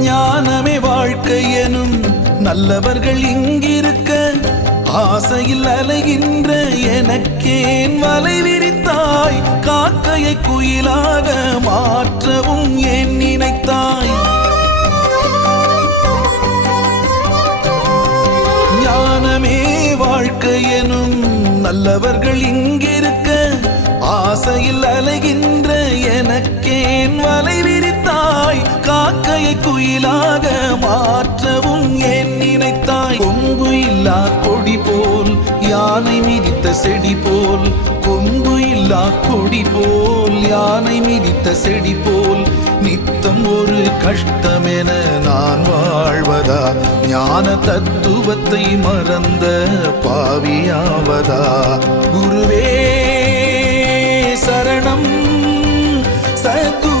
ஞானமே வாழ்க்கை எனும் நல்லவர்கள் இங்கிருக்க ஆசையில் அலைகின்ற எனக்கேன் வலை விரித்தாய் காக்கையை குயிலாக மாற்றவும் ஏன் நினைத்தாய் ஞானமே வாழ்க்கை எனும் நல்லவர்கள் இங்கிருக்க ஆசையில் அலைகின்ற எனக்கேன் வலை விரித்தாய் காக்கையை குயிலாக மாற்றவும் ஏன் நினைத்தாய் கொம்பு இல்லா கொடி போல் யானை மிதித்த செடி போல் கொம்பு இல்லா கொடி போல் யானை மிதித்த செடி போல் நித்தம் ஒரு கஷ்டமென நான் வாழ்வதா ஞான தத்துவத்தை மறந்த பாவியாவதா குருவே சரணம் சத்குரு